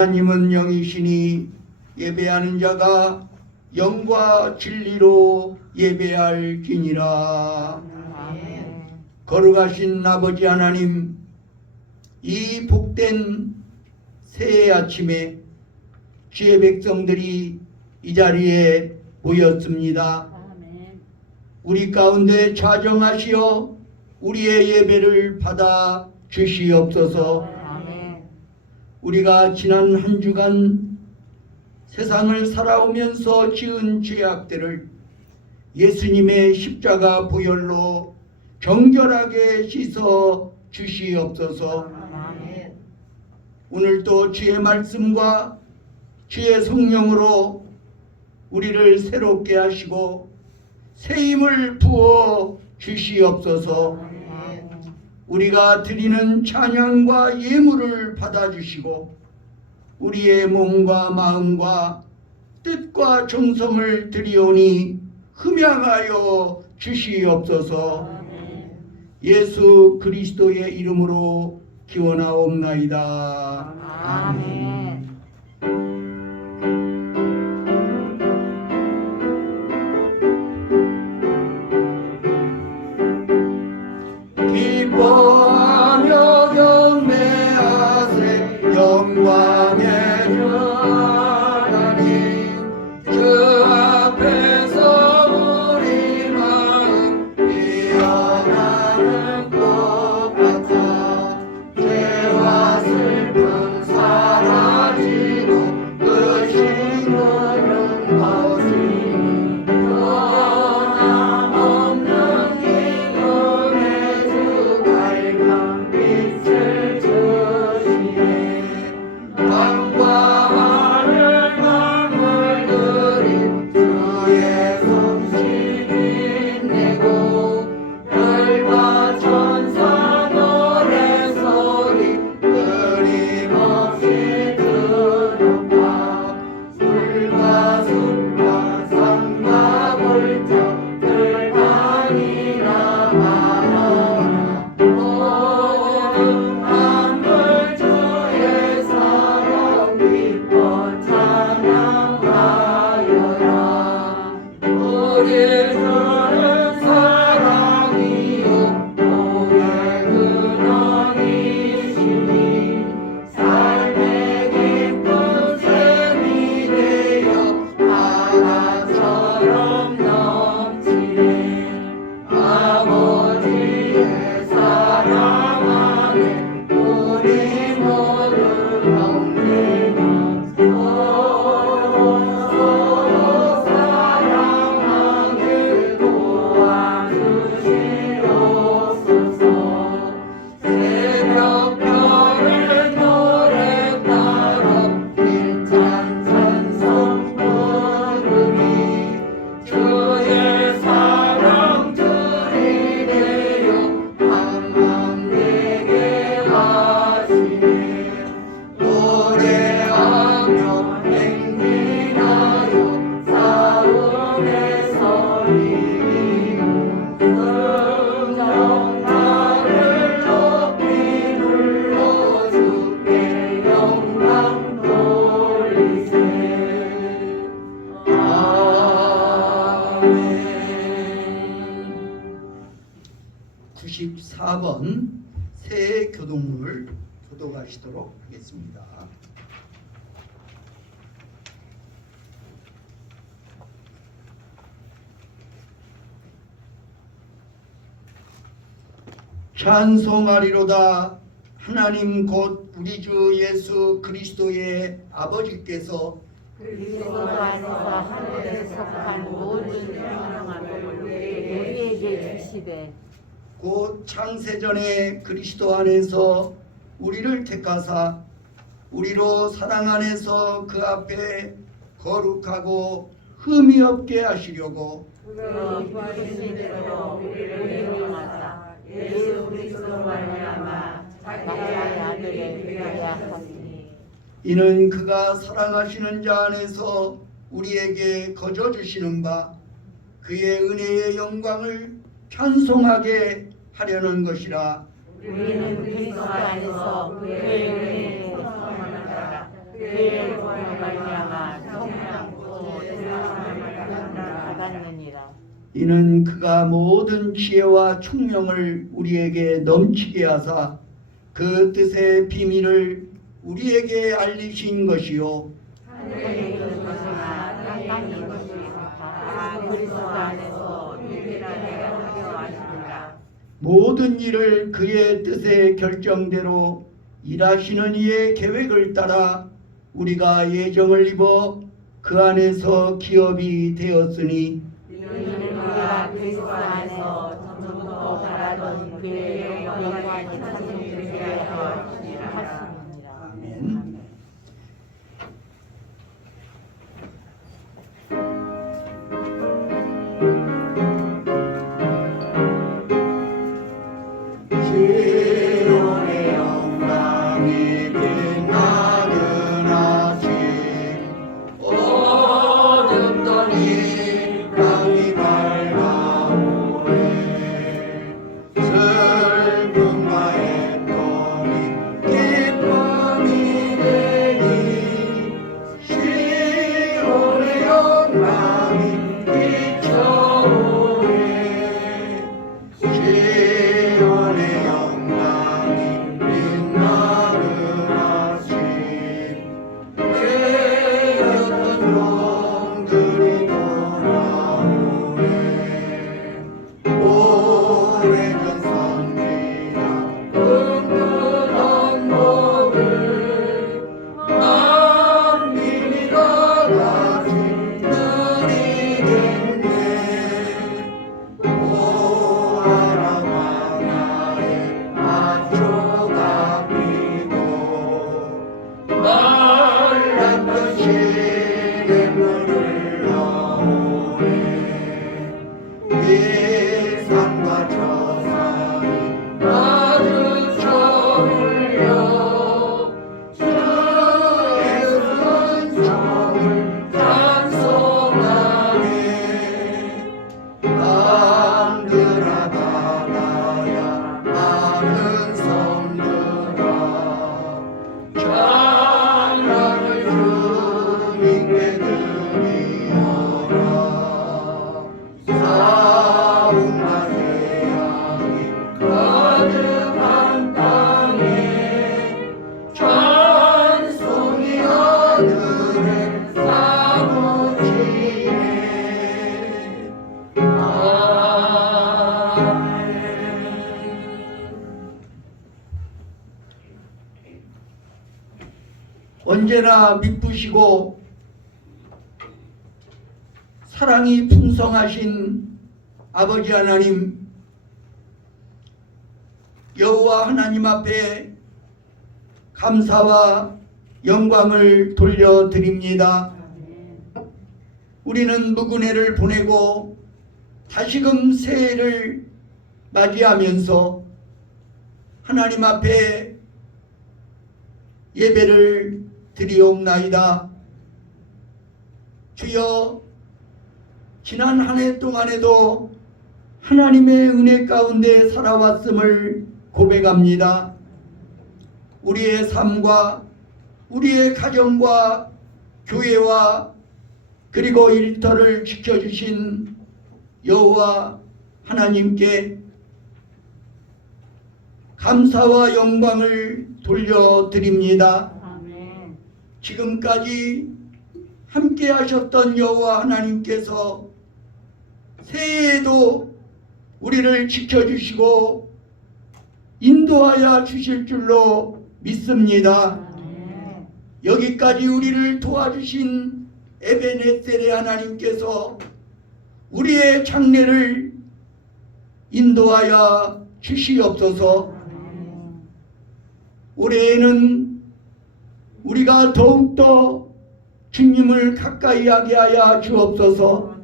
하나님은 영이시니 예배하는 자가 영과 진리로 예배할지니라. 거룩하신 아버지 하나님, 이 복된 새해 아침에 주의 백성들이 이 자리에 모였습니다. 우리 가운데 좌정하시어 우리의 예배를 받아 주시옵소서. 우리가 지난 한 주간 세상을 살아오면서 지은 죄악들을 예수님의 십자가 보혈로 정결하게 씻어 주시옵소서. 오늘도 주의 말씀과 주의 성령으로 우리를 새롭게 하시고 새 힘을 부어 주시옵소서. 우리가 드리는 찬양과 예물을 받아주시고 우리의 몸과 마음과 뜻과 정성을 드리오니 흠양하여 주시옵소서. 예수 그리스도의 이름으로 기원하옵나이다. 아멘. 기뻐하며 경배하세 영광의 주 하나님, 주 앞에서 우리 마음 피어나는 꽃 같아 죄와 슬픔 사라지고 그 심으는 거지니 변함없는 기쁨의 주 밝은 빛을 주시네. 땅과 하늘 만물들이 주의 솜씨 빛내고 별과 천사 노래소리 끊임없이 들어가 물과 숲과 산과 물정들 아니라 말하라. 모든 만물 주의 사랑 기뻐 찬양하여라. 우리 주는 사랑이요 복의 근원이시니 삶의 기쁜 샘이 되어 바다처럼 넘치네. 아버지의 사랑 안에 우리 모두 형제만 서로 사랑하게 도와주시옵소서. 새벽별의 노래 따라 힘찬 찬송 부르니 주의 사랑 들이대어 한맘 되게 하시네. 노래하며 행진하여 싸움에서 이기고 성령 나를 높이 불러 주께 영광 돌리세. 아멘. 94번 새 교동물 교독하시도록 하겠습니다. 찬송하리로다. 하나님 곧 우리 주 예수 그리스도의 아버지께서 그리스도 안에서 하늘에 속한 모든 평안을 우리에게 주시되 곧 창세전에 그리스도 안에서 우리를 택하사 우리로 사랑 안에서 그 앞에 거룩하고 흠이 없게 하시려고 그 이쁘신 대로 우리를 인용하사 예수 그리스도로 말미암아 자기의 아들에게 되게 하셨으니 이는 그가 사랑하시는 자 안에서 우리에게 거저 주시는 바 그의 은혜의 영광을 찬송하게 하려는 것이라. 우리는 그리스도 안에서 그의 은혜에 소망하노라. 그의 도움을 말미암아 성량고 세상을 받았느니라. 이는 그가 모든 지혜와 총명을 우리에게 넘치게 하사 그 뜻의 비밀을 우리에게 알리신 것이요 하늘에 있는 것이나 땅에 있는 것이 다 그리스도 안에서 유일하게 하려 하시느라. 모든 일을 그의 뜻의 결정대로 일하시는 이의 계획을 따라 우리가 예정을 입어 그 안에서 기업이 되었으니 이는 우리가 그리스도 안에서 전부터 바라던 그의 영광이 찬송되게 하려 하시니라. 아멘. 시온의 영광이 빛나는 아침 어둡던 이 땅이 밝아오네 슬픔과 애통이 기쁨이 되니 시온의 영광이 비춰오네 시온의 영광이 빛나는 아침 깨었던 종들이 돌아오네 오래전 선지자 꿈꾸던 목을 만민이 다같이 누리겠네 오하라 광야에 아초가 피고 말랐던 시냇물을 나오네 이 산과 저 산이 마주쳐 울려 주의 순종을 찬송하네 남들아 바다야 많은 성들아 찬양을 주님께 드리어라 사움과 태양이 가득한 땅에 찬송이 하늘에 사무치네 언제나 미쁘시고 사랑이 풍성하신 아버지 하나님 여호와 하나님 앞에 감사와 영광을 돌려드립니다. 우리는 묵은해를 보내고 다시금 새해를 맞이하면서 하나님 앞에 예배를 드리옵나이다. 주여 지난 한 해 동안에도 하나님의 은혜 가운데 살아왔음을 고백합니다. 우리의 삶과 우리의 가정과 교회와 그리고 일터를 지켜주신 여호와 하나님께 감사와 영광을 돌려드립니다. 아멘. 지금까지 함께 하셨던 여호와 하나님께서 새해에도 우리를 지켜주시고 인도하여 주실 줄로 믿습니다. 아멘. 여기까지 우리를 도와주신 에베네셀의 하나님께서 우리의 장래를 인도하여 주시옵소서. 아멘. 올해에는 우리가 더욱더 주님을 가까이 하게 하여 주옵소서.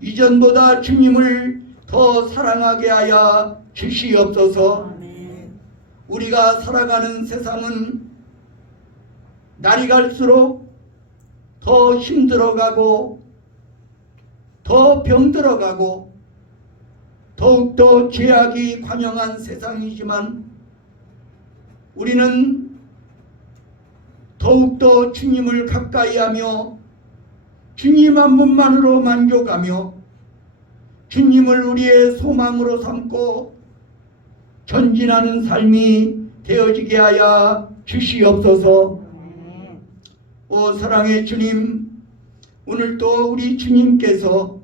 이전보다 주님을 더 사랑하게 하여 주시옵소서. 아멘. 우리가 살아가는 세상은 날이 갈수록 더 힘들어가고 더 병들어가고 더욱더 죄악이 관영한 세상이지만 우리는 더욱더 주님을 가까이하며 주님 한 분만으로 만족하며 주님을 우리의 소망으로 삼고 전진하는 삶이 되어지게 하여 주시옵소서. 오 사랑의 주님, 오늘도 우리 주님께서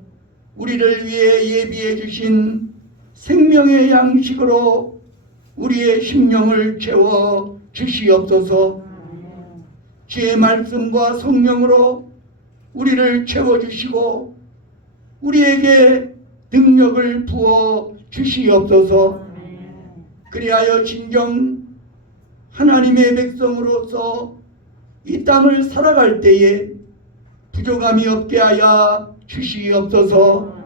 우리를 위해 예비해 주신 생명의 양식으로 우리의 심령을 채워 주시옵소서. 주의 말씀과 성령으로 우리를 채워주시고 우리에게 능력을 부어 주시옵소서. 그리하여 진정 하나님의 백성으로서 이 땅을 살아갈 때에 부족함이 없게 하여 주시옵소서.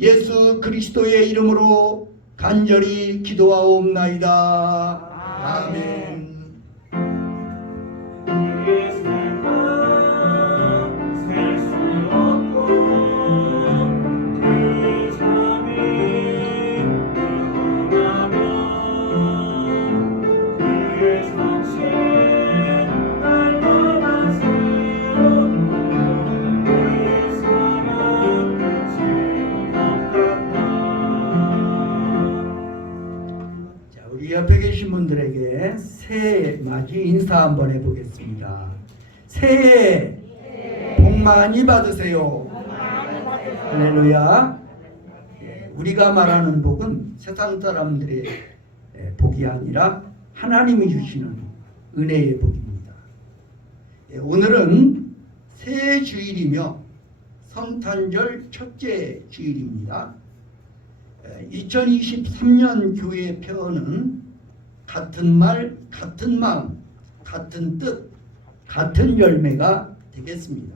예수 그리스도의 이름으로 간절히 기도하옵나이다. 아멘. 우리 옆에 계신 분들에게 새해 맞이 인사 한번 해보겠습니다. 새해 복 많이 받으세요. 할렐루야. 우리가 말하는 복은 세상 사람들의 복이 아니라 하나님이 주시는 은혜의 복입니다. 오늘은 새 주일이며 성탄절 첫째 주일입니다. 2023년 교회 표어는 같은 말, 같은 마음, 같은 뜻, 같은 열매가 되겠습니다.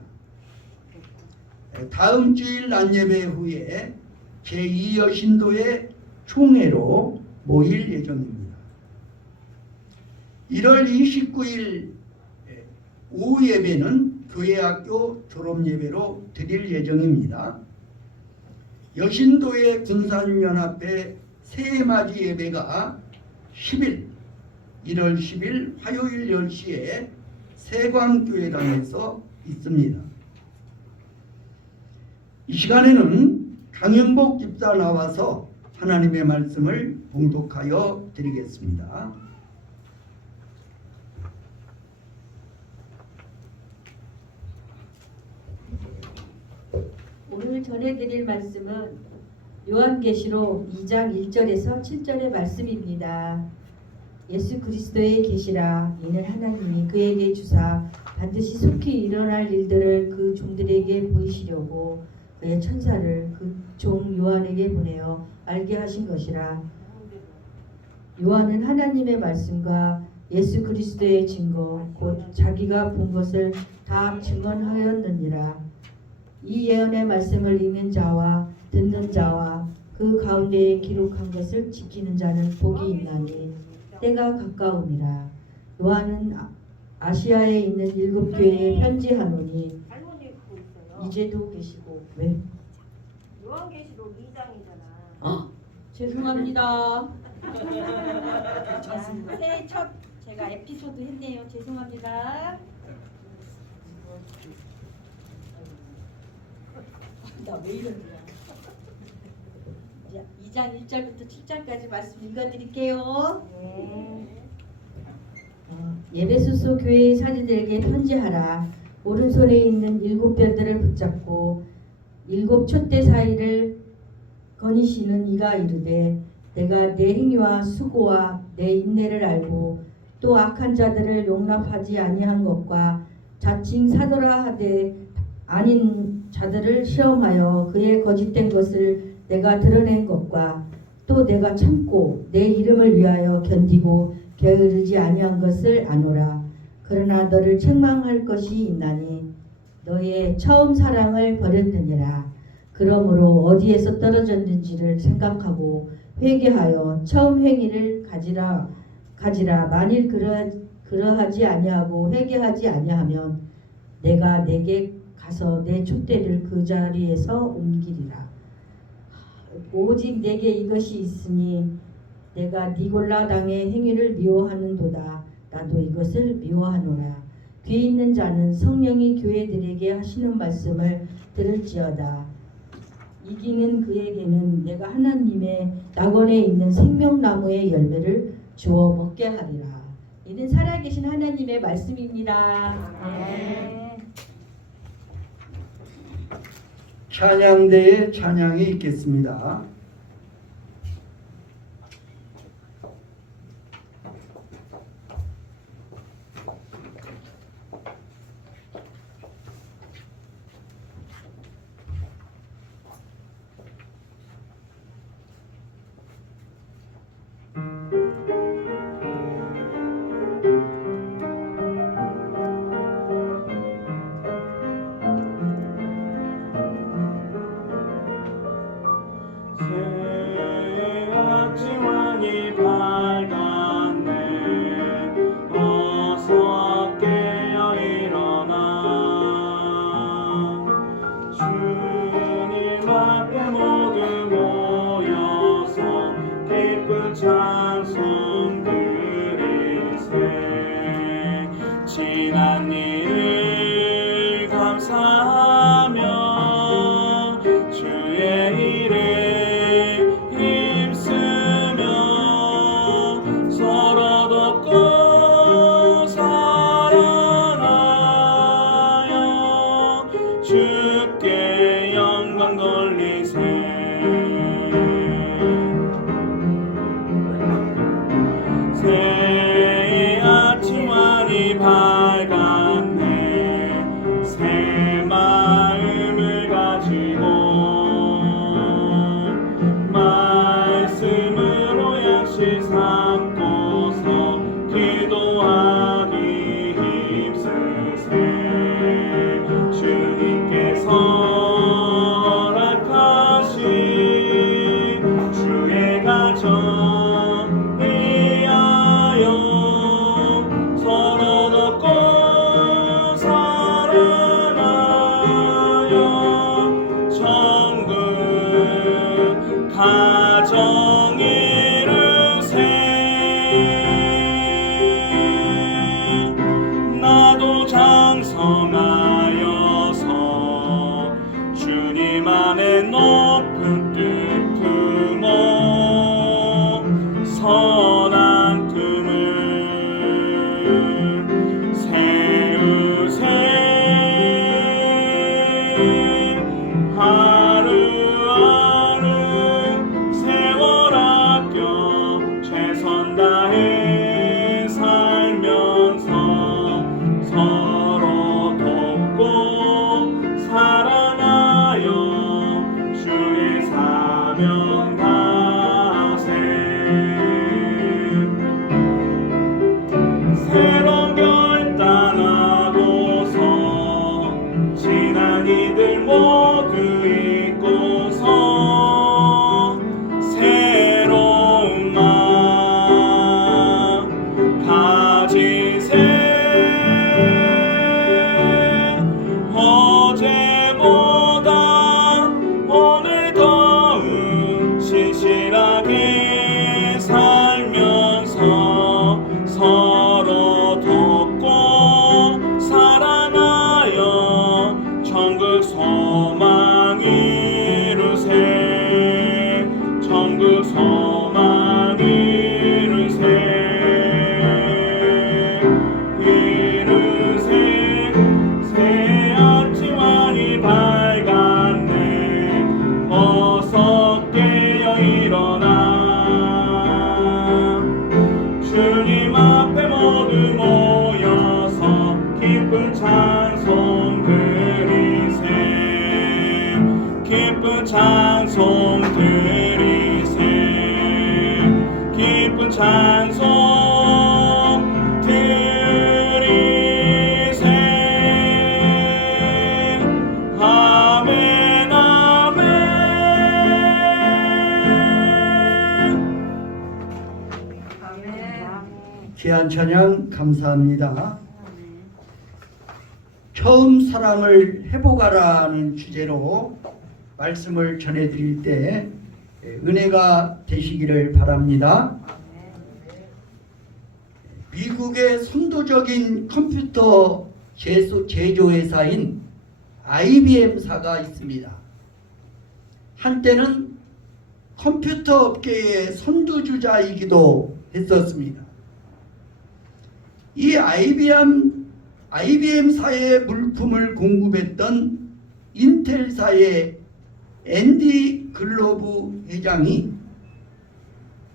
다음 주일 낮예배 후에 제2여신도의 총회로 모일 예정입니다. 1월 29일 오후 예배는 교회학교 졸업예배로 드릴 예정입니다. 여신도의 군산연합회 새해맞이 예배가 1월 10일 화요일 10시에 세광교회당에서 있습니다. 이 시간에는 강현복 집사 나와서 하나님의 말씀을 봉독하여 드리겠습니다. 오늘 전해드릴 말씀은 요한계시록 2장 1절에서 7절의 말씀입니다. 예수 그리스도의 계시라 이는 하나님이 그에게 주사 반드시 속히 일어날 일들을 그 종들에게 보이시려고 그의 천사를 그 종 요한에게 보내어 알게 하신 것이라. 요한은 하나님의 말씀과 예수 그리스도의 증거 곧 자기가 본 것을 다 증언하였느니라. 이 예언의 말씀을 읽는 자와 듣는 자와 그 가운데에 기록한 것을 지키는 자는 복이 있나니 때가 가까우니라. 요한은 아시아에 있는 7교회에 편지하노니 할머니 그거 있어요. 이제도 계시고 왜? 요한계시록 2장이잖아. 죄송합니다. 새해 첫 제가 에피소드 했네요. 죄송합니다. 나 왜 이러냐. 2장 1절부터 7절까지 말씀 읽어드릴게요. 예배소서 교회의 사제들에게 편지하라. 오른손에 있는 7별들을 붙잡고 7 촛대 사이를 거니시는 이가 이르되 내가 내 행위와 수고와 내 인내를 알고 또 악한 자들을 용납하지 아니한 것과 자칭 사도라 하되 아닌 자들을 시험하여 그의 거짓된 것을 내가 드러낸 것과 또 내가 참고 내 이름을 위하여 견디고 게으르지 아니한 것을 아노라. 그러나 너를 책망할 것이 있나니 너의 처음 사랑을 버렸느니라. 그러므로 어디에서 떨어졌는지를 생각하고 회개하여 처음 행위를 가지라. 만일 그러하지 아니하고 회개하지 아니하면 내가 내게 가서 내 촛대를 그 자리에서 옮기리라. 오직 내게 이것이 있으니 내가 니골라 당의 행위를 미워하는도다. 나도 이것을 미워하노라. 귀 있는 자는 성령이 교회들에게 하시는 말씀을 들을지어다. 이기는 그에게는 내가 하나님의 낙원에 있는 생명나무의 열매를 주어 먹게 하리라. 이는 살아계신 하나님의 말씀입니다. 네. 찬양대에 찬양이 있겠습니다. 새해 아침하니 밝았네. 어서 깨어 일어나. 주님 앞에 모두 모여서 기쁜 찬송 드리세. 지난 일을 감사하며 주의 일에 힘쓰며 서로 돕고 사랑하여 주께 영광 돌리세. 새해 아침하니 밝았네. 새 마음을 가지고 말씀으로 역시 삼고서 기도하기 힘쓰세. 주님께서 허락하신 주의 가정 위하여 서로 돕고 사랑하여 천국 가정 이루세. 나도 장성하여서 주님 안에 높은 뜻 품어 선한 꿈을 세우세. 하루하루 세월 아껴 최선 다해 살면서 서로 돕고 사랑하여 주의 사명 다세. 새로운 결단하고서 지난 이들 모두 잊고서 새로운 마음 가지세. 어제보다 오늘 더욱 신실하게 살면서 서로 돕고 사랑하여 천국 소망 이루세. 천국 소망 이루세. 이루세. 새 아침하니 밝았네. 어서 깨어 일어나. 주님 앞에 모두 모여서 기쁜 찬송 드리세. 기쁜 찬송 드리세. 기쁜 찬송 드리세. 아멘 아멘. 귀한 찬양 감사합니다. 처음 사랑을 회복하라는 주제로 말씀을 전해드릴 때 은혜가 되시기를 바랍니다. 미국의 선도적인 컴퓨터 제조회사인 IBM사가 있습니다. 한때는 컴퓨터 업계의 선두주자이기도 했었습니다. 이 IBM사의 물품을 공급했던 인텔사의 앤디 글로브 회장이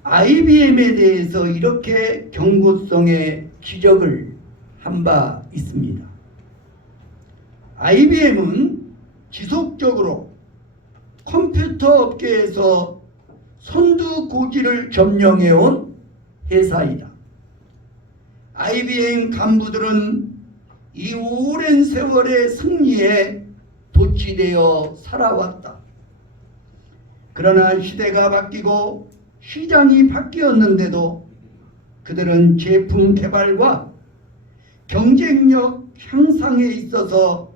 IBM에 대해서 이렇게 경고성의 지적을 한 바 있습니다. IBM은 지속적으로 컴퓨터 업계에서 선두고지를 점령해온 회사이다. IBM 간부들은 이 오랜 세월의 승리에 도취되어 살아왔다. 그러나 시대가 바뀌고 시장이 바뀌었는데도 그들은 제품 개발과 경쟁력 향상에 있어서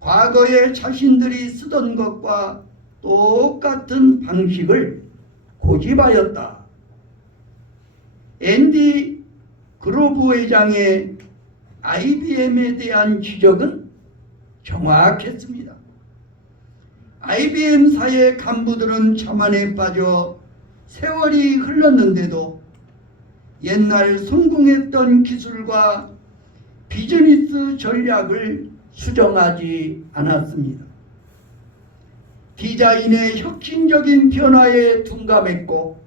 과거에 자신들이 쓰던 것과 똑같은 방식을 고집하였다. 앤디 그로브 회장의 IBM에 대한 지적은 정확했습니다. IBM사의 간부들은 자만에 빠져 세월이 흘렀는데도 옛날 성공했던 기술과 비즈니스 전략을 수정하지 않았습니다. 디자인의 혁신적인 변화에 둔감했고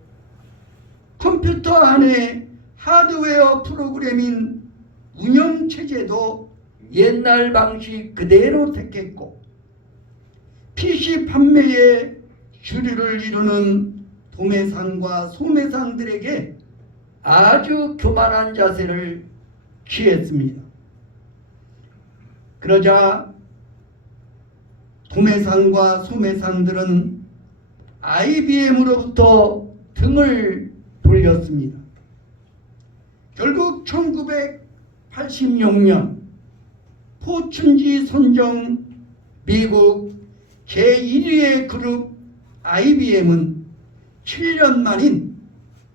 컴퓨터 안에 하드웨어 프로그래밍 운영체제도 옛날 방식 그대로 택했고 PC 판매에 주류를 이루는 도매상과 소매상들에게 아주 교만한 자세를 취했습니다. 그러자 도매상과 소매상들은 IBM으로부터 등을 돌렸습니다. 결국 1986년 포춘지 선정 미국 제1위의 그룹 IBM은 7년 만인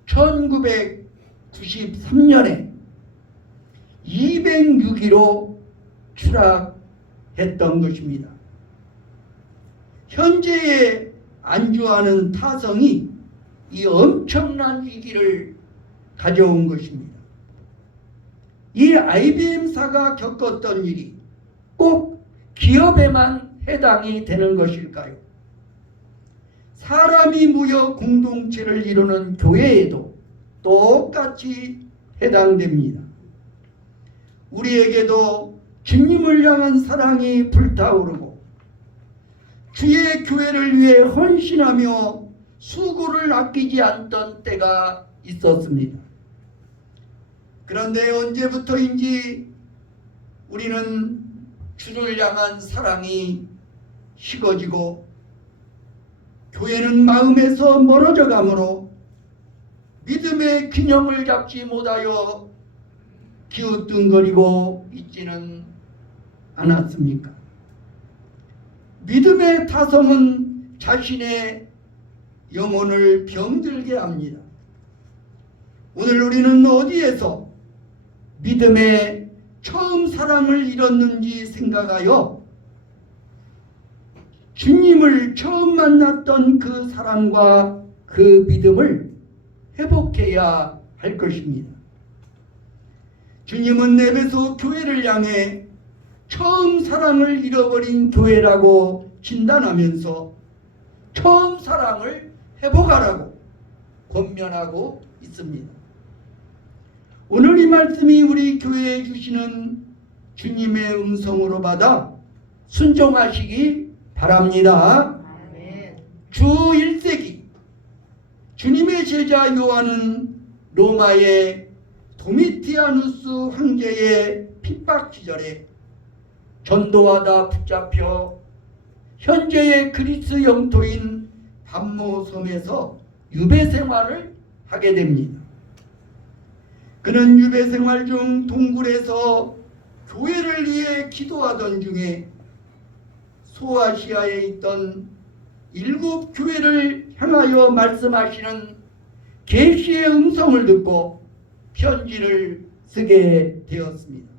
1993년에 206위로 추락했던 것입니다. 현재에 안주하는 타성이 이 엄청난 위기를 가져온 것입니다. 이 IBM사가 겪었던 일이 꼭 기업에만 해당이 되는 것일까요? 사람이 모여 공동체를 이루는 교회에도 똑같이 해당됩니다. 우리에게도 주님을 향한 사랑이 불타오르고 주의 교회를 위해 헌신하며 수고를 아끼지 않던 때가 있었습니다. 그런데 언제부터인지 우리는 주를 향한 사랑이 식어지고 교회는 마음에서 멀어져 가므로 믿음의 균형을 잡지 못하여 기우뚱거리고 있지는 않았습니까? 믿음의 타성은 자신의 영혼을 병들게 합니다. 오늘 우리는 어디에서 믿음의 처음 사랑을 잃었는지 생각하여 주님을 처음 만났던 그 사랑과 그 믿음을 회복해야 할 것입니다. 주님은 에베소 교회를 향해 처음 사랑을 잃어버린 교회라고 진단하면서 처음 사랑을 회복하라고 권면하고 있습니다. 오늘 이 말씀이 우리 교회에 주시는 주님의 음성으로 받아 순종하시기 바랍니다. 주 1세기 주님의 제자 요한은 로마의 도미티아누스 황제의 핍박 시절에 전도하다 붙잡혀 현재의 그리스 영토인 밤모섬에서 유배 생활을 하게 됩니다. 그는 유배 생활 중 동굴에서 교회를 위해 기도하던 중에 소아시아에 있던 7 교회를 향하여 말씀하시는 계시의 음성을 듣고 편지를 쓰게 되었습니다.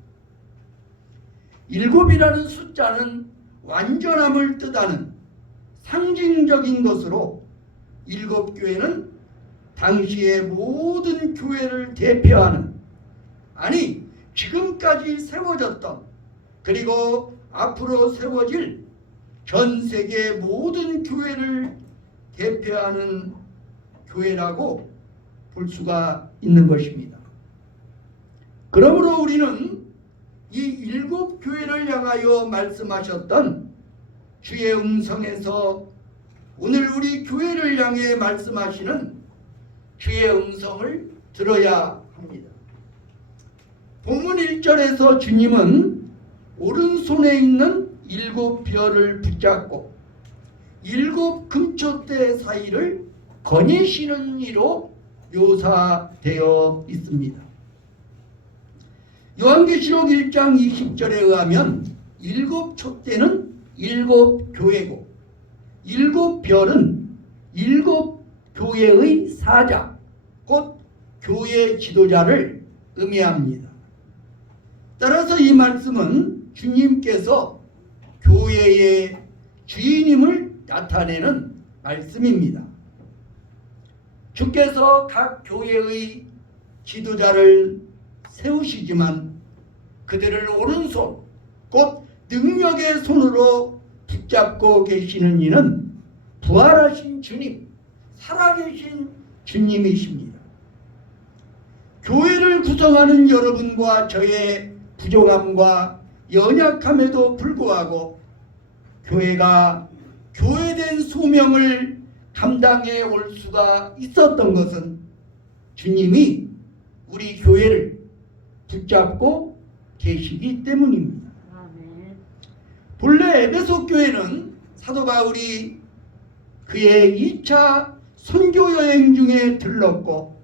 일곱이라는 숫자는 완전함을 뜻하는 상징적인 것으로 일곱 교회는 당시의 모든 교회를 대표하는, 아니 지금까지 세워졌던 그리고 앞으로 세워질 전 세계 모든 교회를 대표하는 교회라고 볼 수가 있는 것입니다. 그러므로 우리는 이 일곱 교회를 향하여 말씀하셨던 주의 음성에서 오늘 우리 교회를 향해 말씀하시는 주의 음성을 들어야 합니다. 본문 1절에서 주님은 오른손에 있는 일곱 별을 붙잡고 일곱 금초대 사이를 거니시는 이로 묘사되어 있습니다. 요한계시록 1장 20절에 의하면 일곱 촛대는 일곱 교회고 일곱 별은 일곱 교회의 사자, 곧 교회 지도자를 의미합니다. 따라서 이 말씀은 주님께서 교회의 주인임을 나타내는 말씀입니다. 주께서 각 교회의 지도자를 세우시지만 그들을 오른손, 곧 능력의 손으로 붙잡고 계시는 이는 부활하신 주님, 살아계신 주님이십니다. 교회를 구성하는 여러분과 저의 부족함과 연약함에도 불구하고 교회가 교회된 소명을 감당해 올 수가 있었던 것은 주님이 우리 교회를 붙잡고 계시기 때문입니다. 본래 에베소 교회는 사도 바울이 그의 2차 선교 여행 중에 들렀고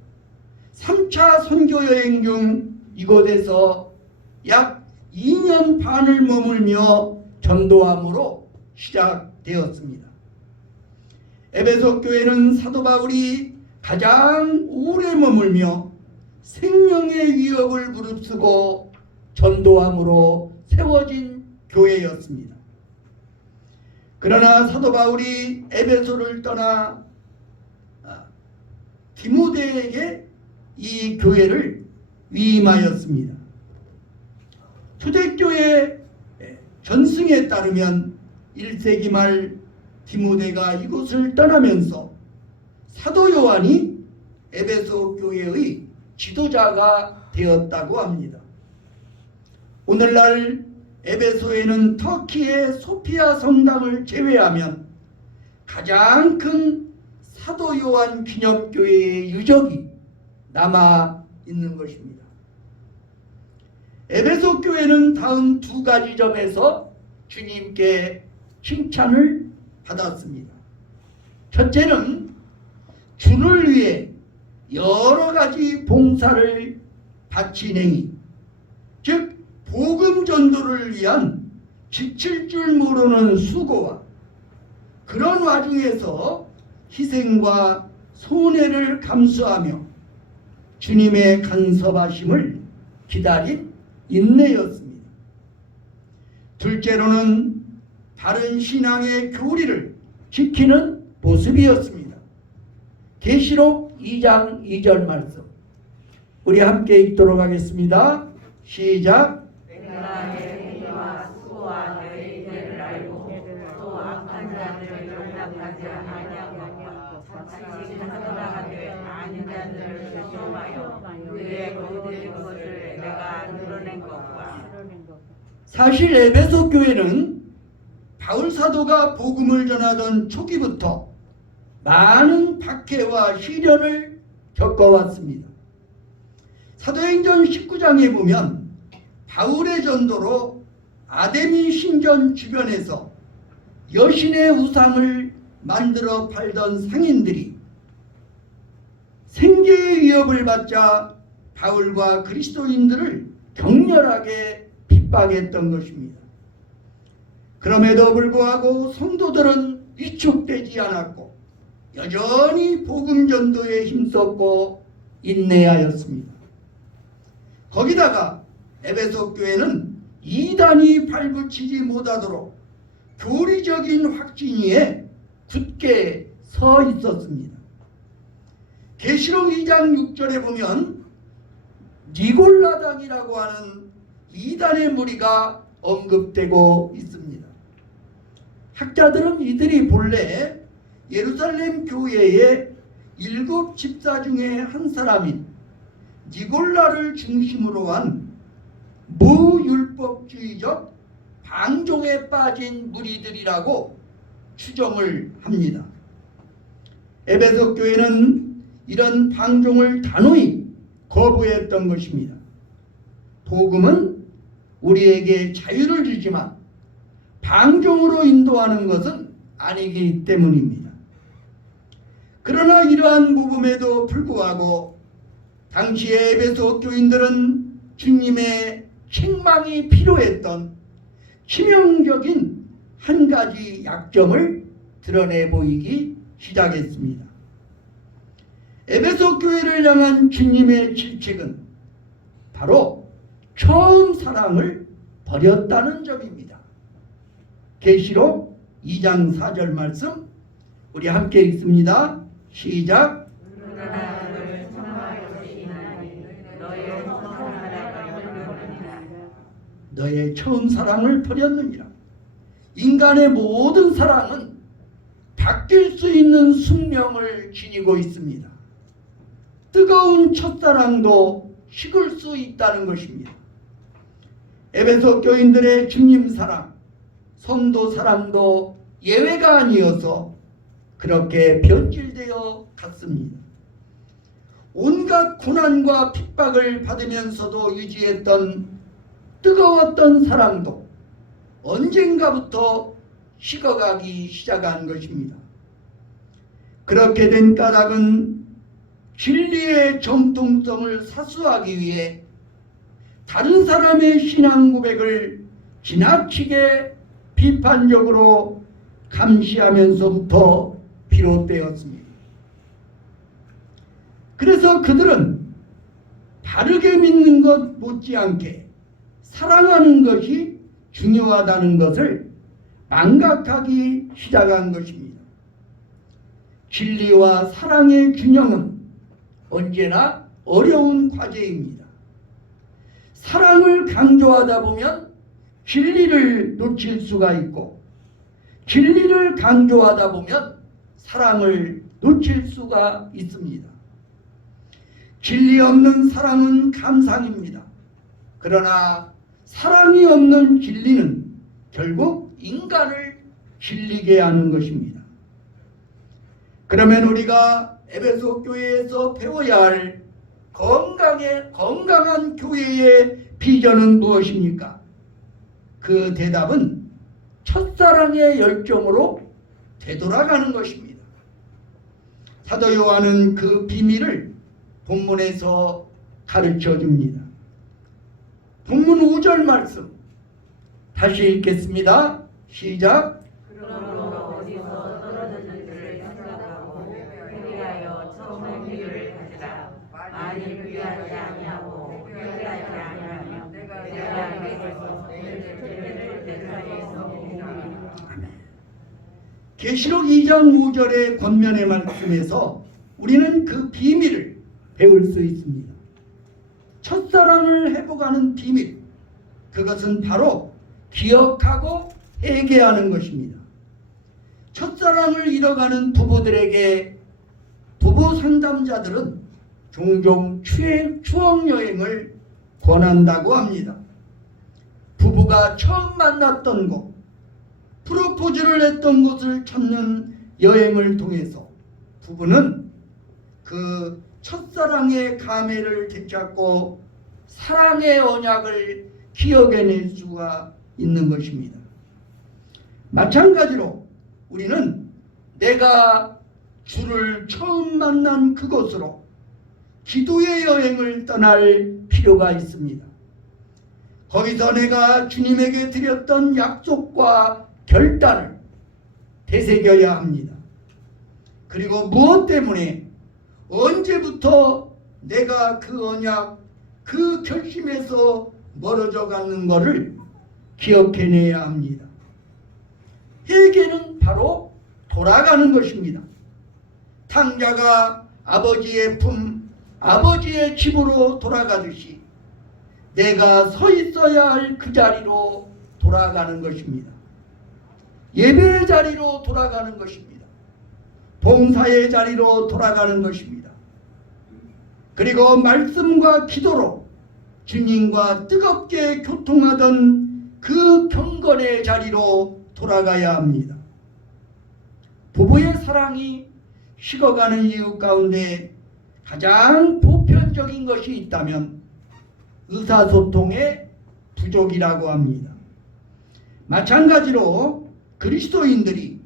3차 선교 여행 중 이곳에서 약 2년 반을 머물며 전도함으로 시작되었습니다. 에베소 교회는 사도 바울이 가장 오래 머물며 생명의 위협을 무릅쓰고 전도함으로 세워진 교회였습니다. 그러나 사도 바울이 에베소를 떠나 디모데에게 이 교회를 위임하였습니다. 초대교회 전승에 따르면 1세기 말 디모데가 이곳을 떠나면서 사도 요한이 에베소 교회의 지도자가 되었다고 합니다. 오늘날 에베소에는 터키의 소피아 성당을 제외하면 가장 큰 사도 요한 기념교회의 유적이 남아 있는 것입니다. 에베소 교회는 다음 두 가지 점에서 주님께 칭찬을 받았습니다. 첫째는 주를 위해 여러 가지 봉사를 바친 행위, 즉 복음 전도를 위한 지칠 줄 모르는 수고와 그런 와중에서 희생과 손해를 감수하며 주님의 간섭하심을 기다린 인내였습니다. 둘째로는 바른 신앙의 교리를 지키는 모습이었습니다. 계시록 2장 2절 말씀 우리 함께 읽도록 하겠습니다. 시작. 내가 내 행위와 수고와 너의 죄를 알고 또 악한 자들을 용납하지 아니하고 자칫 간섭하되 아닌 자들을 조심하여 그의 모든 것을 내가 드러낸 것과. 사실 에베소 교회는 바울 사도가 복음을 전하던 초기부터 많은 박해와 시련을 겪어왔습니다. 사도행전 19장에 보면 바울의 전도로 아데미 신전 주변에서 여신의 우상을 만들어 팔던 상인들이 생계의 위협을 받자 바울과 그리스도인들을 격렬하게 핍박했던 것입니다. 그럼에도 불구하고 성도들은 위축되지 않았고 여전히 복음 전도에 힘썼고 인내하였습니다. 거기다가 에베소 교회는 이단이 발붙이지 못하도록 교리적인 확신 위에 굳게 서 있었습니다. 계시록 2장 6절에 보면 니골라당이라고 하는 이단의 무리가 언급되고 있습니다. 학자들은 이들이 본래 예루살렘 교회의 7 집사 중에 한 사람인 니골라를 중심으로 한 무율법주의적 방종에 빠진 무리들이라고 추정을 합니다. 에베소 교회는 이런 방종을 단호히 거부했던 것입니다. 복음은 우리에게 자유를 주지만 방종으로 인도하는 것은 아니기 때문입니다. 그러나 이러한 모범에도 불구하고 당시의 에베소 교인들은 주님의 책망이 필요했던 치명적인 한 가지 약점을 드러내 보이기 시작했습니다. 에베소 교회를 향한 주님의 질책은 바로 처음 사랑을 버렸다는 점입니다. 계시록 2장 4절 말씀 우리 함께 읽습니다. 시작. 그러나 너를 청하여 주시나니 너의 청하다가 버렸느니라. 너의 처음 사랑을 버렸느니라. 인간의 모든 사랑은 바뀔 수 있는 숙명을 지니고 있습니다. 뜨거운 첫사랑도 식을 수 있다는 것입니다. 에베소 교인들의 주님 사랑, 성도 사랑도 예외가 아니어서 그렇게 변질되어 갔습니다. 온갖 고난과 핍박을 받으면서도 유지했던 뜨거웠던 사랑도 언젠가부터 식어가기 시작한 것입니다. 그렇게 된 까닭은 진리의 정통성을 사수하기 위해 다른 사람의 신앙 고백을 지나치게 비판적으로 감시하면서부터 비롯되었습니다. 그래서 그들은 바르게 믿는 것 못지않게 사랑하는 것이 중요하다는 것을 망각하기 시작한 것입니다. 진리와 사랑의 균형은 언제나 어려운 과제입니다. 사랑을 강조하다 보면 진리를 놓칠 수가 있고 진리를 강조하다 보면 사랑을 놓칠 수가 있습니다. 진리 없는 사랑은 감상입니다. 그러나 사랑이 없는 진리는 결국 인간을 질리게 하는 것입니다. 그러면 우리가 에베소 교회에서 배워야 할 건강한 교회의 비전은 무엇입니까? 그 대답은 첫사랑의 열정으로 되돌아가는 것입니다. 사도 요한은 그 비밀을 본문에서 가르쳐 줍니다. 본문 5절 말씀 다시 읽겠습니다. 시작. 그러므로 어디서 떨어졌는지를 생각하고 회개하여 처음의 기회를 가지라. 만일 귀하지 아니하고 회개하지 아니하면 내가 내게서 죄를 대사에서 옮기리라. 계시록 2장 5절의 권면의 말씀에서 우리는 그 비밀을 배울 수 있습니다. 첫사랑을 회복하는 비밀, 그것은 바로 기억하고 회개하는 것입니다. 첫사랑을 잃어가는 부부들에게 부부 상담자들은 종종 추억 여행을 권한다고 합니다. 부부가 처음 만났던 곳, 프로포즈를 했던 곳을 찾는 여행을 통해서 부부는 그 첫사랑의 감회를 되찾고 사랑의 언약을 기억해낼 수가 있는 것입니다. 마찬가지로 우리는 내가 주를 처음 만난 그곳으로 기도의 여행을 떠날 필요가 있습니다. 거기서 내가 주님에게 드렸던 약속과 결단을 되새겨야 합니다. 그리고 무엇 때문에 언제부터 내가 그 언약, 그 결심에서 멀어져 가는 것을 기억해내야 합니다. 회개는 바로 돌아가는 것입니다. 탕자가 아버지의 품, 아버지의 집으로 돌아가듯이 내가 서 있어야 할 그 자리로 돌아가는 것입니다. 예배의 자리로 돌아가는 것입니다. 봉사의 자리로 돌아가는 것입니다. 그리고 말씀과 기도로 주님과 뜨겁게 교통하던 그 경건의 자리로 돌아가야 합니다. 부부의 사랑이 식어가는 이유 가운데 가장 보편적인 것이 있다면 의사소통의 부족이라고 합니다. 마찬가지로 그리스도인들이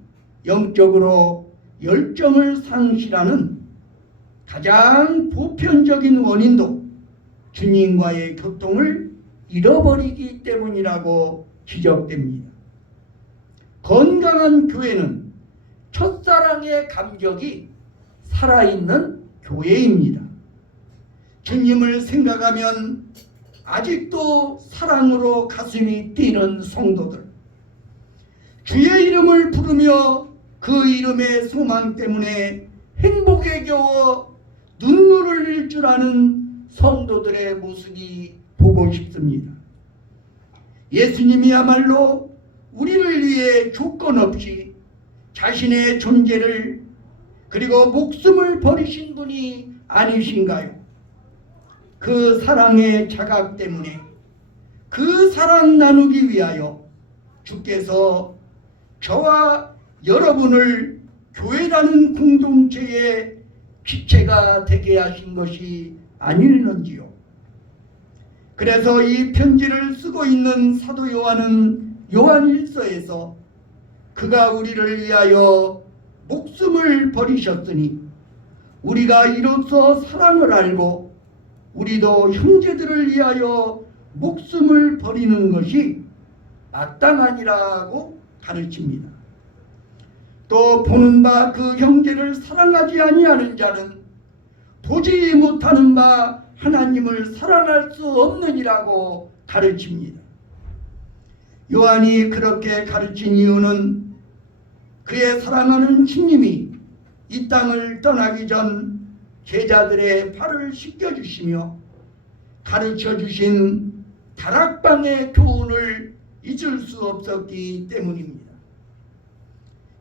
영적으로 열정을 상실하는 가장 보편적인 원인도 주님과의 교통을 잃어버리기 때문이라고 지적됩니다. 건강한 교회는 첫사랑의 감격이 살아있는 교회입니다. 주님을 생각하면 아직도 사랑으로 가슴이 뛰는 성도들, 주의 이름을 부르며 그 이름의 소망 때문에 행복에 겨워 눈물을 흘릴 줄 아는 성도들의 모습이 보고 싶습니다. 예수님이야말로 우리를 위해 조건 없이 자신의 존재를 그리고 목숨을 버리신 분이 아니신가요? 그 사랑의 자각 때문에 그 사랑 나누기 위하여 주께서 저와 여러분을 교회라는 공동체의 기체가 되게 하신 것이 아니었는지요. 그래서 이 편지를 쓰고 있는 사도 요한은 요한 1서에서 그가 우리를 위하여 목숨을 버리셨으니 우리가 이로써 사랑을 알고 우리도 형제들을 위하여 목숨을 버리는 것이 마땅하니라고 가르칩니다. 또 보는 바 그 형제를 사랑하지 아니하는 자는 보지 못하는 바 하나님을 사랑할 수 없느니라고 가르칩니다. 요한이 그렇게 가르친 이유는 그의 사랑하는 주님이 이 땅을 떠나기 전 제자들의 발을 씻겨주시며 가르쳐주신 다락방의 교훈을 잊을 수 없었기 때문입니다.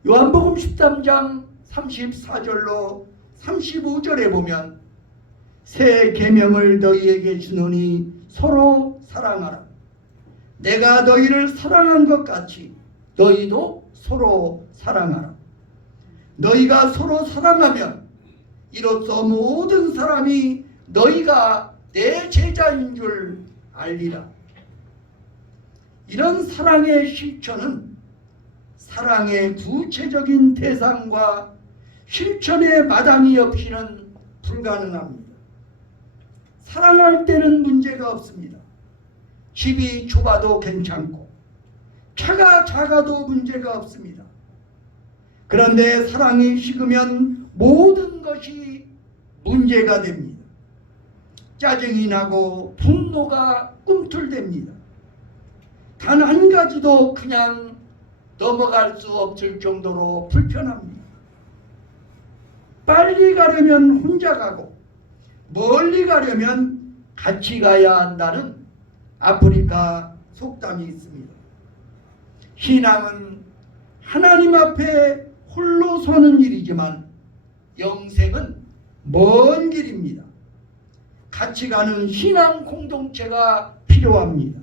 요한복음 13장 34절로 35절에 보면 새 계명을 너희에게 주노니 서로 사랑하라. 내가 너희를 사랑한 것 같이 너희도 서로 사랑하라. 너희가 서로 사랑하면 이로써 모든 사람이 너희가 내 제자인 줄 알리라. 이런 사랑의 실천은 사랑의 구체적인 대상과 실천의 마당이 없이는 불가능합니다. 사랑할 때는 문제가 없습니다. 집이 좁아도 괜찮고 차가 작아도 문제가 없습니다. 그런데 사랑이 식으면 모든 것이 문제가 됩니다. 짜증이 나고 분노가 꿈틀댑니다. 단 한 가지도 그냥 넘어갈 수 없을 정도로 불편합니다. 빨리 가려면 혼자 가고 멀리 가려면 같이 가야 한다는 아프리카 속담이 있습니다. 신앙은 하나님 앞에 홀로 서는 일이지만 영생은 먼 길입니다. 같이 가는 신앙 공동체가 필요합니다.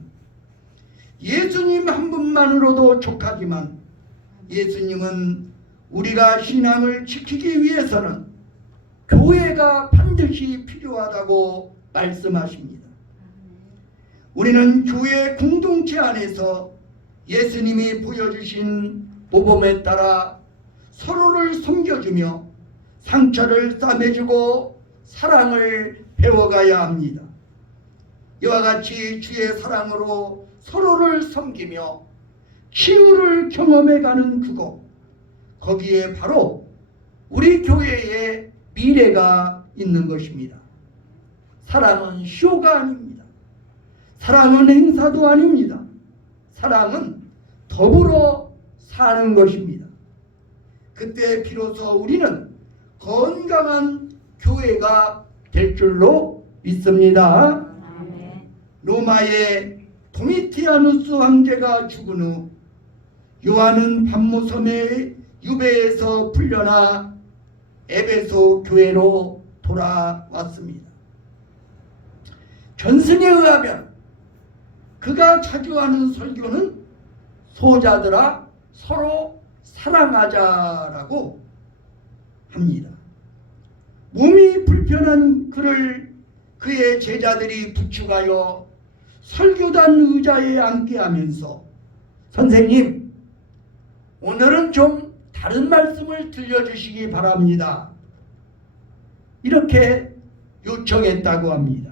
예수님 한 분만으로도 족하지만 예수님은 우리가 신앙을 지키기 위해서는 교회가 반드시 필요하다고 말씀하십니다. 우리는 교회 공동체 안에서 예수님이 보여주신 모범에 따라 서로를 섬겨주며 상처를 싸매주고 사랑을 배워가야 합니다. 이와 같이 주의 사랑으로 서로를 섬기며 치유를 경험해가는 그곳, 거기에 바로 우리 교회의 미래가 있는 것입니다. 사랑은 쇼가 아닙니다. 사랑은 행사도 아닙니다. 사랑은 더불어 사는 것입니다. 그때 비로소 우리는 건강한 교회가 될 줄로 믿습니다. 아멘. 로마의 도미티아누스 황제가 죽은 후 요한은 밤모섬의 유배에서 풀려나 에베소 교회로 돌아왔습니다. 전승에 의하면 그가 자주 하는 설교는 소자들아 서로 사랑하자라고 합니다. 몸이 불편한 그를 그의 제자들이 부축하여 설교단 의자에 앉게 하면서 선생님, 오늘은 좀 다른 말씀을 들려주시기 바랍니다. 이렇게 요청했다고 합니다.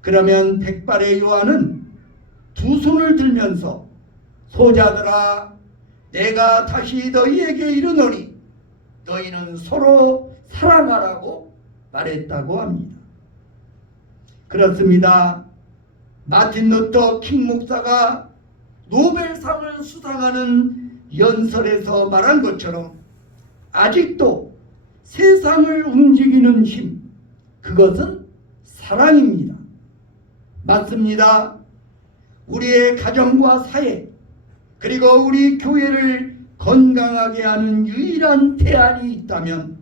그러면 백발의 요한은 두 손을 들면서 소자들아, 내가 다시 너희에게 이르노니 너희는 서로 사랑하라고 말했다고 합니다. 그렇습니다. 마틴 루터 킹 목사가 노벨상을 수상하는 연설에서 말한 것처럼 아직도 세상을 움직이는 힘, 그것은 사랑입니다. 맞습니다. 우리의 가정과 사회, 그리고 우리 교회를 건강하게 하는 유일한 대안이 있다면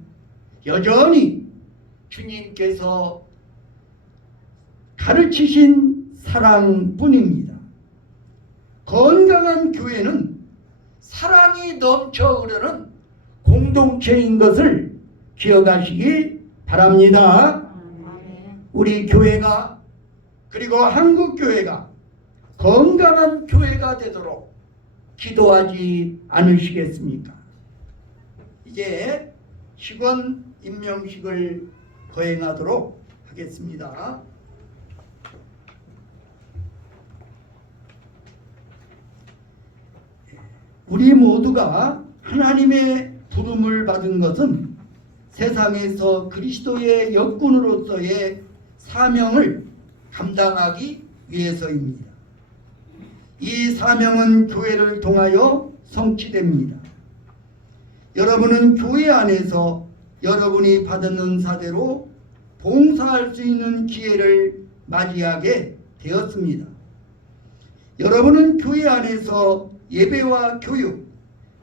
여전히 주님께서 가르치신 사랑뿐입니다. 건강한 교회는 사랑이 넘쳐 흐르는 공동체인 것을 기억하시기 바랍니다. 우리 교회가, 그리고 한국 교회가 건강한 교회가 되도록 기도하지 않으시겠습니까? 이제 직원 임명식을 거행하도록 하겠습니다. 우리 모두가 하나님의 부름을 받은 것은 세상에서 그리스도의 역군으로서의 사명을 감당하기 위해서입니다. 이 사명은 교회를 통하여 성취됩니다. 여러분은 교회 안에서 여러분이 받은 은사대로 봉사할 수 있는 기회를 맞이하게 되었습니다. 여러분은 교회 안에서 예배와 교육,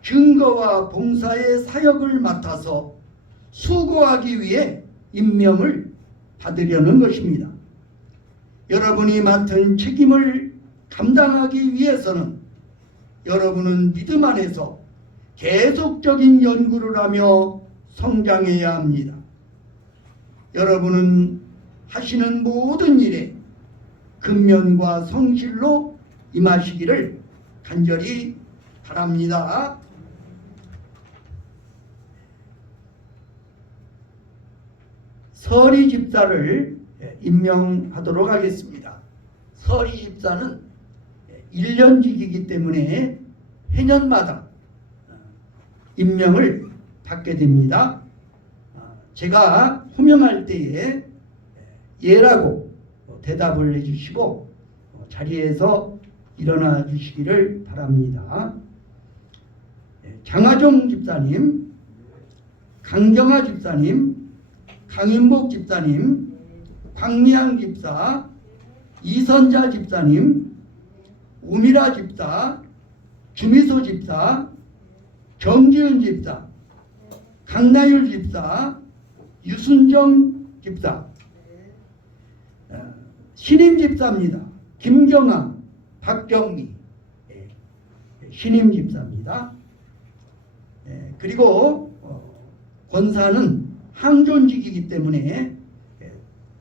증거와 봉사의 사역을 맡아서 수고하기 위해 임명을 받으려는 것입니다. 여러분이 맡은 책임을 감당하기 위해서는 여러분은 믿음 안에서 계속적인 연구를 하며 성장해야 합니다. 여러분은 하시는 모든 일에 근면과 성실로 임하시기를 간절히 바랍니다. 서리 집사를 임명하도록 하겠습니다. 서리 집사는 1년직이기 때문에 해년마다 임명을 받게 됩니다. 제가 호명할 때에 예라고 대답을 해주시고 자리에서 일어나 주시기를 바랍니다. 장하종 집사님, 강경화 집사님, 강인복 집사님, 광미양 집사, 이선자 집사님, 우미라 집사, 주미소 집사, 정지은 집사, 강나율 집사, 유순정 집사, 신임 집사입니다. 김경아, 박경미, 신임 집사입니다. 그리고 권사는 항존직이기 때문에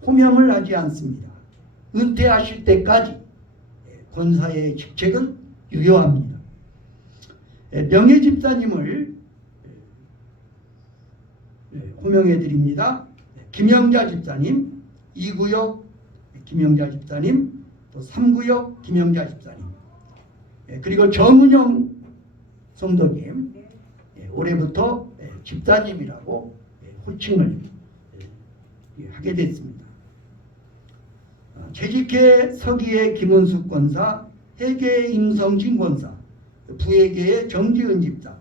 호명을 하지 않습니다. 은퇴하실 때까지 권사의 직책은 유효합니다. 명예 집사님을 호명해 드립니다. 김영자 집사님, 2구역 김영자 집사님, 또 3구역 김영자 집사님, 그리고 정은영 성도님, 올해부터 집사님이라고 호칭을 하게 됐습니다. 재직회 서기의 김은숙 권사, 회계의 임성진 권사, 부회계의 정지은 집사,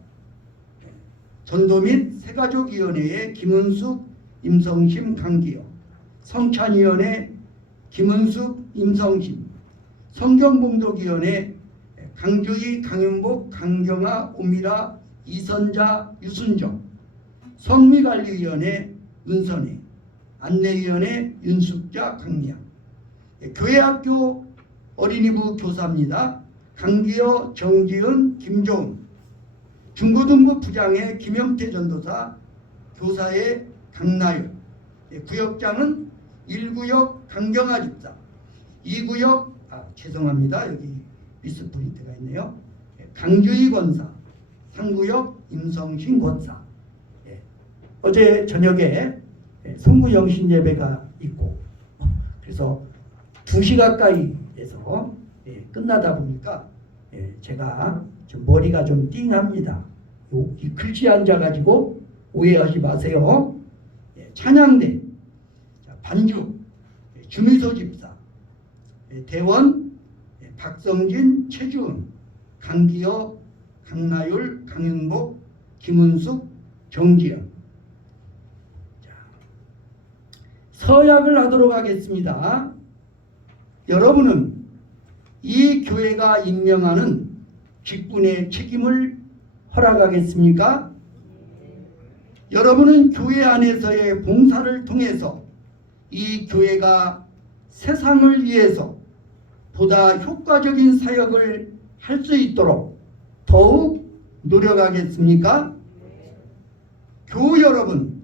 전도 및 새가족위원회의 김은숙, 임성심, 강기영, 성찬위원회 김은숙, 임성심, 성경봉독위원회 강주희, 강윤복, 강경아, 오미라, 이선자, 유순정, 성미관리위원회 은선혜, 안내위원회 윤숙자, 강미양, 교회학교 어린이부 교사입니다. 강기여, 정지은, 김종은, 중고등부 부장의 김영태 전도사, 교사의 강나연, 구역장은 1구역 강경아 집사, 2구역 죄송합니다. 여기 미스프린트가 있네요. 강주희 권사, 3구역 임성신 권사. 어제 저녁에 송구영신 예배가 있고 그래서 2시 가까이에서 끝나다 보니까 제가 좀 머리가 좀 띵합니다. 이 글씨 앉아가지고 오해하지 마세요. 찬양대, 반주, 주미소 집사, 대원, 박성진, 최주은, 강기여, 강나율, 강윤복, 김은숙, 정지연. 서약을 하도록 하겠습니다. 여러분은 이 교회가 임명하는 직분의 책임을 허락하겠습니까? 여러분은 교회 안에서의 봉사를 통해서 이 교회가 세상을 위해서 보다 효과적인 사역을 할 수 있도록 더욱 노력하겠습니까? 교우 여러분,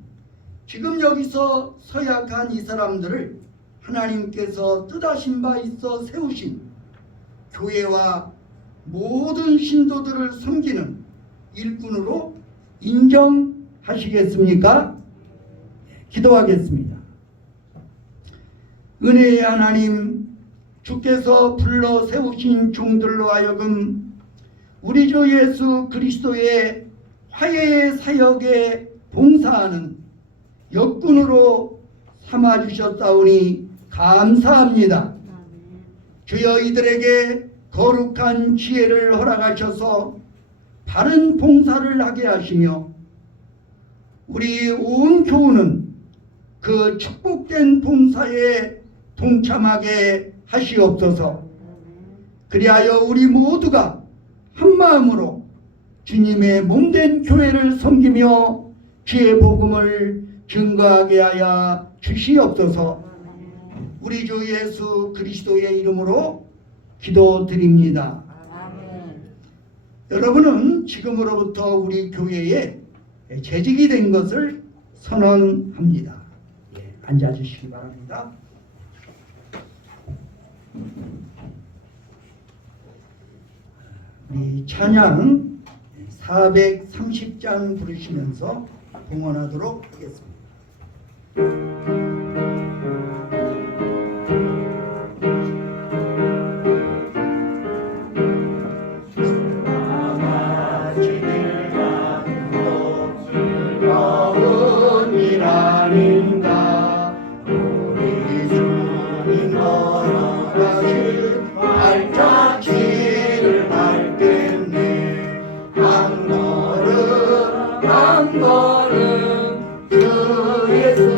지금 여기서 서약한 이 사람들을 하나님께서 뜻하신 바 있어 세우신 교회와 모든 신도들을 섬기는 일꾼으로 인정하시겠습니까? 기도하겠습니다. 은혜의 하나님, 주께서 불러 세우신 종들로 하여금 우리 주 예수 그리스도의 화해의 사역에 봉사하는 역군으로 삼아주셨사오니 감사합니다. 주여 이들에게 거룩한 지혜를 허락하셔서 바른 봉사를 하게 하시며 우리 온 교우는 그 축복된 봉사에 동참하게 하시옵소서. 그리하여 우리 모두가 한마음으로 주님의 몸된 교회를 섬기며 주의 복음을 증거하게 하여 주시옵소서. 우리 주 예수 그리스도의 이름으로 기도드립니다. 여러분은 지금으로부터 우리 교회에 재직이 된 것을 선언합니다. 앉아주시기 바랍니다. 우리 찬양 430장 부르시면서 봉헌하도록 하겠습니다. 아닌가 우리 주님 걸어가신 발자취를 밟겠네. 한 걸음 한 걸음 주 예수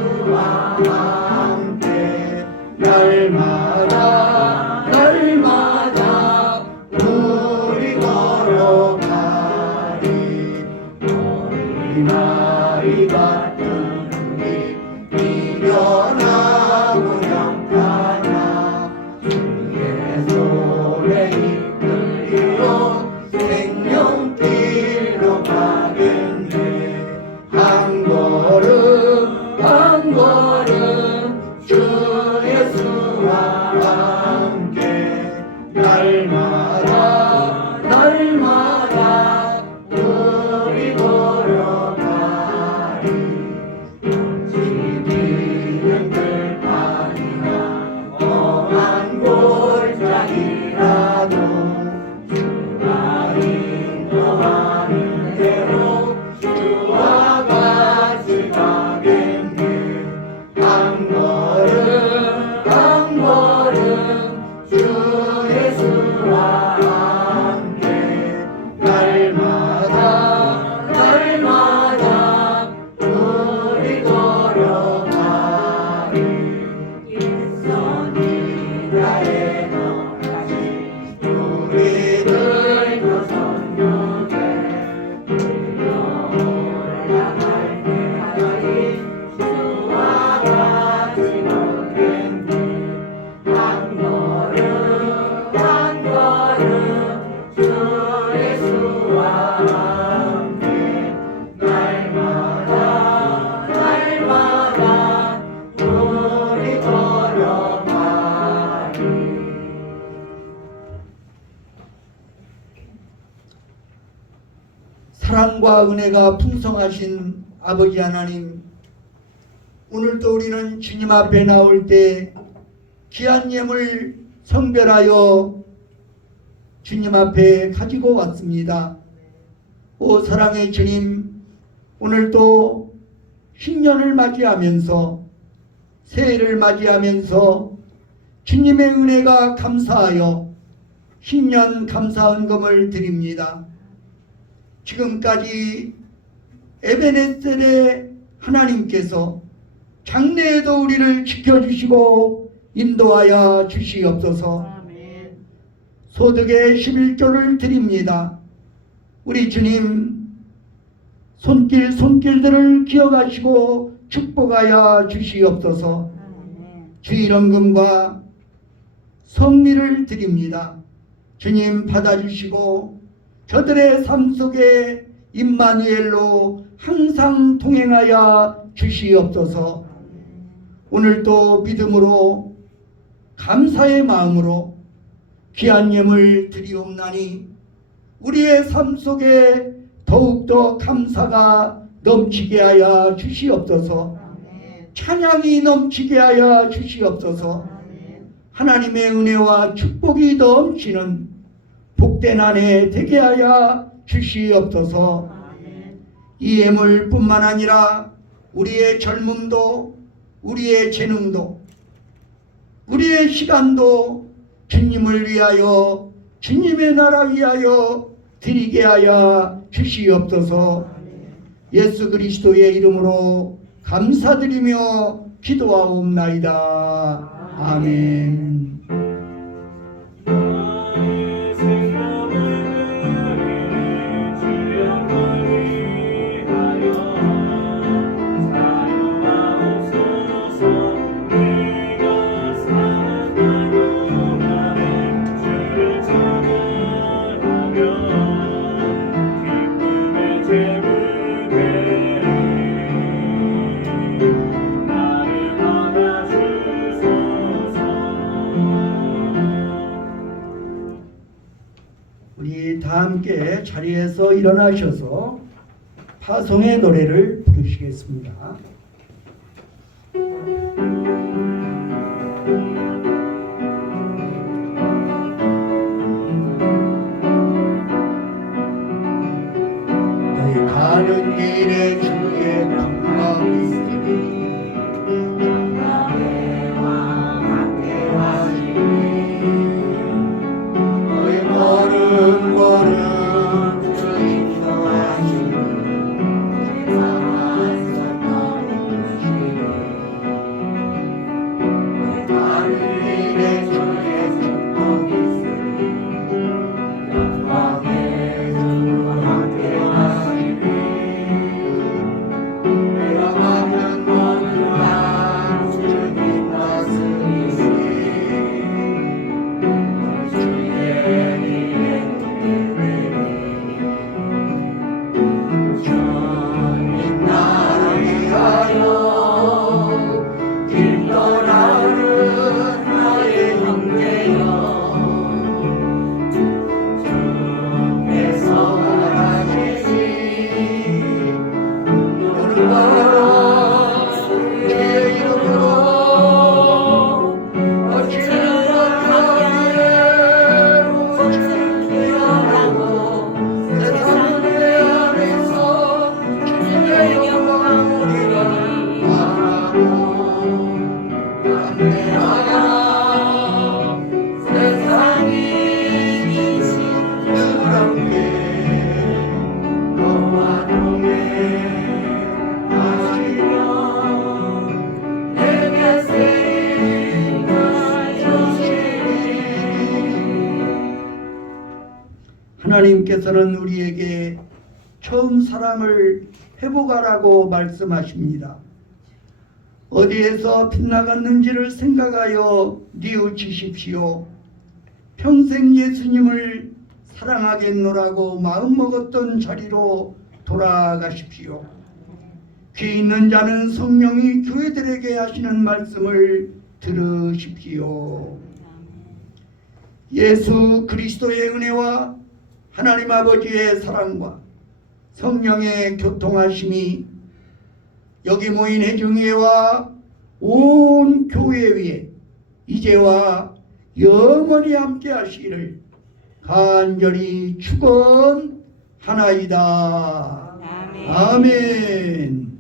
사랑과 은혜가 풍성하신 아버지 하나님, 오늘도 우리는 주님 앞에 나올 때 귀한 예물 성별하여 주님 앞에 가지고 왔습니다. 오 사랑의 주님, 오늘도 신년을 맞이하면서 새해를 맞이하면서 주님의 은혜가 감사하여 신년 감사 헌금을 드립니다. 지금까지 에베네셀의 하나님께서 장래에도 우리를 지켜주시고 인도하여 주시옵소서. 소득의 11조를 드립니다. 우리 주님 손길들을 기억하시고 축복하여 주시옵소서. 주일헌금과 성미를 드립니다. 주님 받아주시고 저들의 삶 속에 임마누엘로 항상 동행하여 주시옵소서. 오늘도 믿음으로 감사의 마음으로 귀한 예물 드리옵나니 우리의 삶 속에 더욱더 감사가 넘치게 하여 주시옵소서. 찬양이 넘치게 하여 주시옵소서. 하나님의 은혜와 축복이 넘치는 복된 한 해 되게 하여 주시옵소서. 이 예물뿐만 아니라 우리의 젊음도, 우리의 재능도, 우리의 시간도 주님을 위하여, 주님의 나라 위하여 드리게 하여 주시옵소서. 예수 그리스도의 이름으로 감사드리며 기도하옵나이다. 아멘. 우리 다 함께 자리에서 일어나셔서 파송의 노래를 부르시겠습니다. 너희 가는 길에 주의 평강이 있으리 하나님께서는 우리에게 처음 사랑을 회복하라고 말씀하십니다. 어디에서 빗나갔는지를 생각하여 뉘우치십시오. 평생 예수님을 사랑하겠노라고 마음먹었던 자리로 돌아가십시오. 귀 있는 자는 성령이 교회들에게 하시는 말씀을 들으십시오. 예수 그리스도의 은혜와 하나님 아버지의 사랑과 성령의 교통하심이 여기 모인 회중회와 온 교회 위에 이제와 영원히 함께 하시기를 간절히 축원하나이다. 아멘. 아멘.